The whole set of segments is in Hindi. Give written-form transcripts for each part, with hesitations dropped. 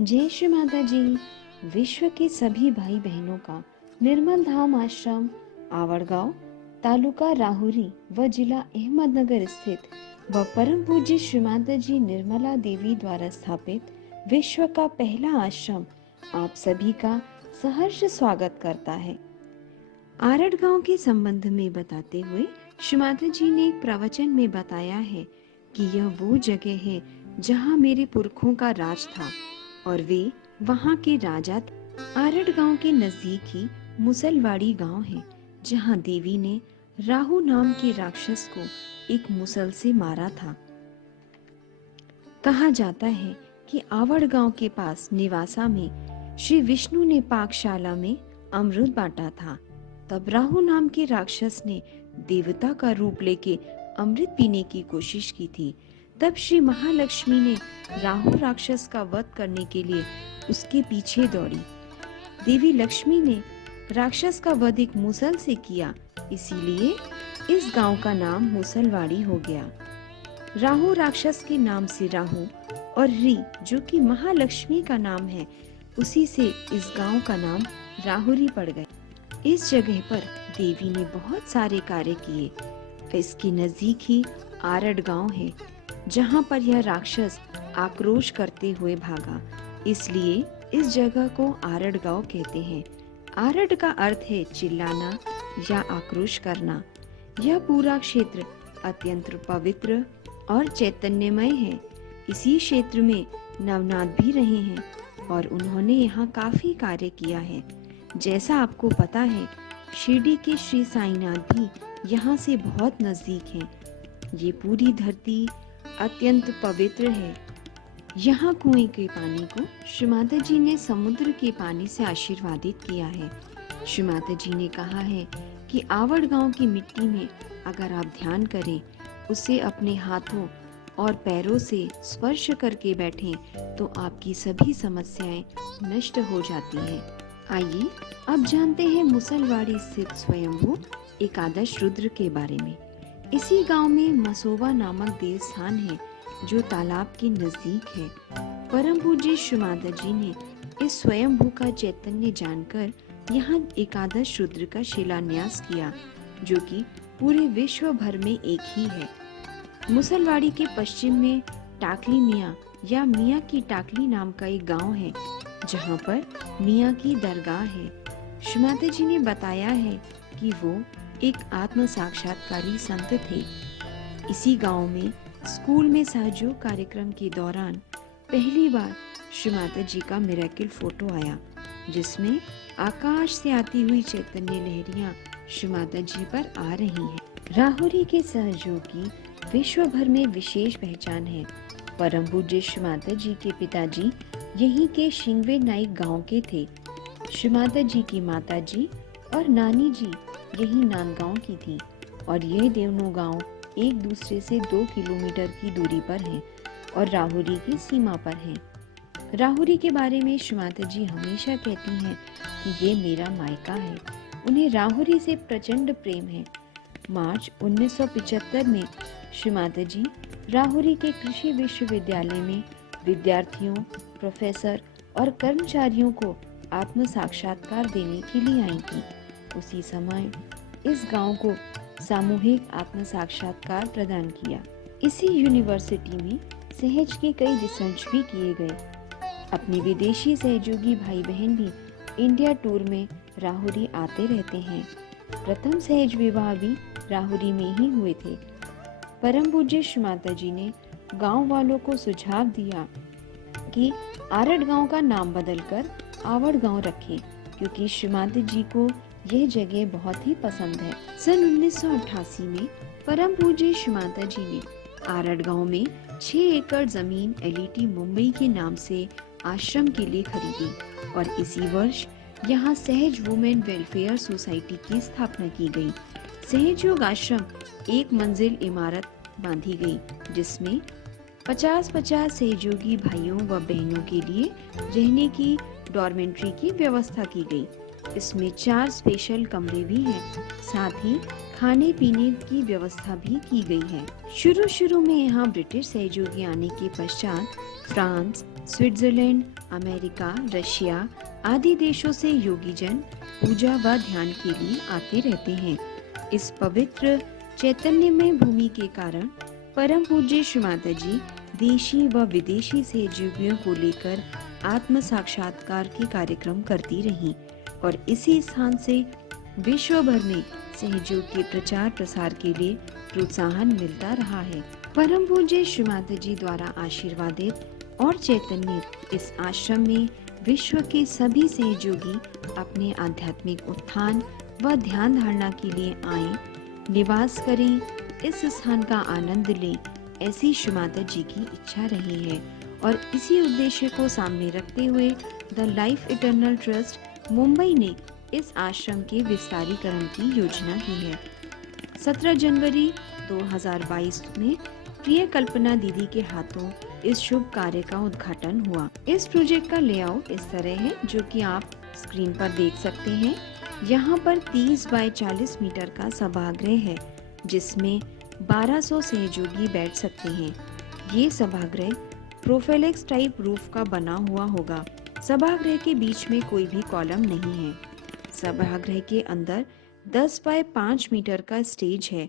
जय श्री माता जी। विश्व के सभी भाई बहनों का निर्मल धाम आश्रम आवड़गांव, तालुका राहुरी व जिला अहमदनगर स्थित व परम पूज्य श्री माता जी निर्मला देवी द्वारा स्थापित विश्व का पहला आश्रम आप सभी का सहर्ष स्वागत करता है। आरड़ गांव के संबंध में बताते हुए श्री माता जी ने एक प्रवचन में बताया है कि यह वो जगह है जहां मेरे पुरखों का राज था और वे वहां के राजा थे। आरड़ गांव के नजदीक ही मुसलवाड़ी गांव है, जहां देवी ने राहु नाम के राक्षस को एक मुसल से मारा था। कहा जाता है कि आवड़ गांव के पास निवासा में श्री विष्णु ने पाकशाला में अमृत बांटा था। तब राहु नाम के राक्षस ने देवता का रूप लेके अमृत पीने की कोशिश की थी। तब श्री महालक्ष्मी ने राहु राक्षस का वध करने के लिए उसके पीछे दौड़ी। देवी लक्ष्मी ने राक्षस का वध एक मुसल से किया, इसीलिए इस गांव का नाम मुसलवाड़ी हो गया। राहु राक्षस के नाम से राहु और री जो कि महालक्ष्मी का नाम है, उसी से इस गांव का नाम राहुरी पड़ गया। इस जगह पर देवी ने बहुत सारे कार्य किए। इसके नजदीक ही आरड़ गांव है, जहां पर यह राक्षस आक्रोश करते हुए भागा, इसलिए इस जगह को आरड़ गांव कहते हैं। आरड़ का अर्थ है चिल्लाना या आक्रोश करना। यह पूरा क्षेत्र अत्यंत पवित्र और चैतन्यमय है। इसी क्षेत्र में नवनाथ भी रहे हैं और उन्होंने यहाँ काफी कार्य किया है। जैसा आपको पता है, शिरडी के श्री साईनाथ भी यहाँ से बहुत नजदीक हैं। ये पूरी धरती अत्यंत पवित्र है। यहाँ कुएं के पानी को श्री माता जी ने समुद्र के पानी से आशीर्वादित किया है। श्री माता जी ने कहा है कि आवड़ गांव की मिट्टी में अगर आप ध्यान करें, उसे अपने हाथों और पैरों से स्पर्श करके बैठें तो आपकी सभी समस्याएं नष्ट हो जाती हैं। आइए अब जानते हैं मुसलवाड़ी स्थित स्वयंभू एकादश रुद्र के बारे में। इसी गांव में मसोबा नामक देव स्थान है, जो तालाब के नजदीक है। परम पूज्य श्री माता जी ने इस स्वयंभू का चैतन्य जानकर यहाँ एकादश रुद्र का शिलान्यास किया, जो कि पूरे विश्व भर में एक ही है। मुसलवाड़ी के पश्चिम में टाकली मियाँ या मियाँ की टाकली नाम का एक गांव है, जहाँ पर मियाँ की दरगाह है। श्री माता जी ने बताया है कि वो एक आत्म साक्षात्कारी संत थे। इसी गांव में स्कूल में सहयोग कार्यक्रम के दौरान पहली बार श्री माता जी का मिरेकल फोटो आया, जिसमें आकाश से आती हुई चैतन्य लहरियां श्री माता जी पर आ रही हैं। राहुरी के सहयोगी विश्व भर में विशेष पहचान है। परम पूज्य श्री माता जी के पिताजी यहीं के शिंगवे नाइक गांव के थे। श्री माता जी की माता जी और नानी जी यही नांदगांव की थी और ये दोनों गांव एक दूसरे से 2 किलोमीटर की दूरी पर हैं और राहुरी की सीमा पर हैं। राहुरी के बारे में श्री माता जी हमेशा कहती हैं कि ये मेरा मायका है। उन्हें राहुरी से प्रचंड प्रेम है। मार्च 1975 में श्री माता जी राहुरी के कृषि विश्वविद्यालय में विद्यार्थियों, प्रोफेसर और कर्मचारियों को आत्म साक्षात्कार देने के लिए आई थी। उसी समय इस गांव को सामूहिक आत्म साक्षात्कार प्रदान किया। इसी यूनिवर्सिटी में सहज के कई रिसर्च भी किए गए। अपने विदेशी सहयोगी भाई बहन भी इंडिया टूर में राहुरी आते रहते हैं। प्रथम सहज विवाह भी राहुरी में ही हुए थे। परम पूज्य श्री माता जी ने गांव वालों को सुझाव दिया कि आरड़ गांव का नाम बदलकर आवड़ गांव रखें, क्योंकि श्री माता जी को यह जगह बहुत ही पसंद है। सन 1988 में परम पूज्य श्री माता जी ने आरड़ गांव में 6 एकड़ जमीन एलईटी मुंबई के नाम से आश्रम के लिए खरीदी और इसी वर्ष यहाँ सहज वुमेन वेलफेयर सोसाइटी की स्थापना की गई। सहयोग आश्रम एक मंजिल इमारत बांधी गई, जिसमें 50-50 सहयोगी भाइयों व बहनों के लिए रहने की डॉर्मेंट्री की व्यवस्था की गई। इसमें 4 स्पेशल कमरे भी हैं। साथ ही खाने पीने की व्यवस्था भी की गई है। शुरू शुरू में यहाँ ब्रिटिश सहयोगी आने के पश्चात फ्रांस, स्विट्जरलैंड, अमेरिका, रशिया आदि देशों से योगी जन पूजा व ध्यान के लिए आते रहते हैं। इस पवित्र चैतन्यमय भूमि के कारण परम पूज्य श्री माता जी देशी व विदेशी सहयोगियों को लेकर आत्म साक्षात्कार के कार्यक्रम करती रहीं और इसी स्थान से विश्व भर में सहयोग के प्रचार प्रसार के लिए प्रोत्साहन मिलता रहा है। परम पूज्य श्री माता जी द्वारा आशीर्वादित और चैतन्य इस आश्रम में विश्व के सभी सहयोगी अपने आध्यात्मिक उत्थान व ध्यान धारणा के लिए आए, निवास करें, इस स्थान का आनंद लें, ऐसी श्री माता जी की इच्छा रही है और इसी उद्देश्य को सामने रखते हुए the life eternal trust Mumbai ने इस आश्रम के विस्तारीकरण की योजना की है। 17 जनवरी 2022 में प्रिय कल्पना दीदी के हाथों इस शुभ कार्य का उद्घाटन हुआ। इस प्रोजेक्ट का लेआउट इस तरह है जो कि आप स्क्रीन पर देख सकते हैं। यहाँ पर 30 बाय 40 मीटर का सभागृह है जिसमें 1200 सहयोगी बैठ सकते हैं। ये सभागृह प्रोफेलेक्स टाइप रूफ का बना हुआ होगा। सभागृह के बीच में कोई भी कॉलम नहीं है। सभागृह के अंदर 10 बाय 5 मीटर का स्टेज है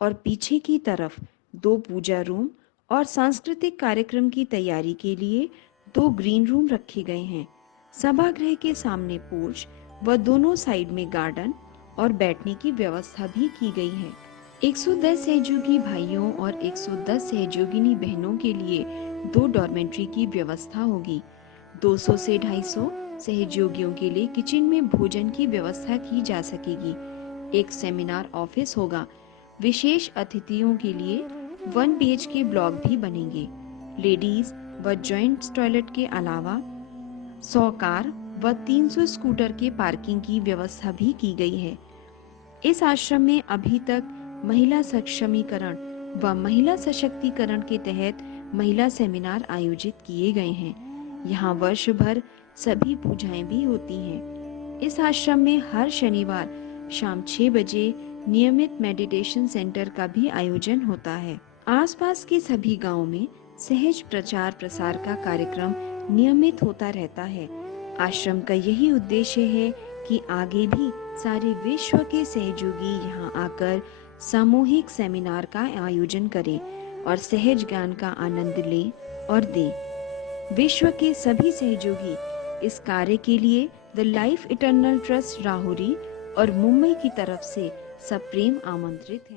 और पीछे की तरफ 2 पूजा रूम और सांस्कृतिक कार्यक्रम की तैयारी के लिए 2 ग्रीन रूम रखे गए हैं। सभागृह के सामने पोर्च व दोनों साइड में गार्डन और बैठने की व्यवस्था भी की गई है। 110 सहयोगी भाइयों और 110 सहयोगिनी बहनों के लिए 2 डॉर्मेट्री की व्यवस्था होगी। 200 से 250 सहयोगियों के लिए किचन में भोजन की व्यवस्था की जा सकेगी। एक सेमिनार ऑफिस होगा। विशेष अतिथियों के लिए 1 BHK ब्लॉक भी बनेंगे। लेडीज व जॉइंट टॉयलेट के अलावा 100 कार व 300 स्कूटर के पार्किंग की व्यवस्था भी की गई है। इस आश्रम में अभी तक महिला सक्षमीकरण व महिला सशक्तिकरण के तहत महिला सेमिनार आयोजित किए गए हैं। यहाँ वर्ष भर सभी पूजाएं भी होती हैं। इस आश्रम में हर शनिवार शाम 6 बजे नियमित मेडिटेशन सेंटर का भी आयोजन होता है। आसपास के सभी गांवों में सहज प्रचार प्रसार का कार्यक्रम नियमित होता रहता है। आश्रम का यही उद्देश्य है कि आगे भी सारे विश्व के सहयोगी यहाँ आकर सामूहिक सेमिनार का आयोजन करें और सहज ज्ञान का आनंद लें और दें। विश्व के सभी सहयोगी इस कार्य के लिए the life eternal trust Rahuri और मुंबई की तरफ से सप्रेम आमंत्रित है।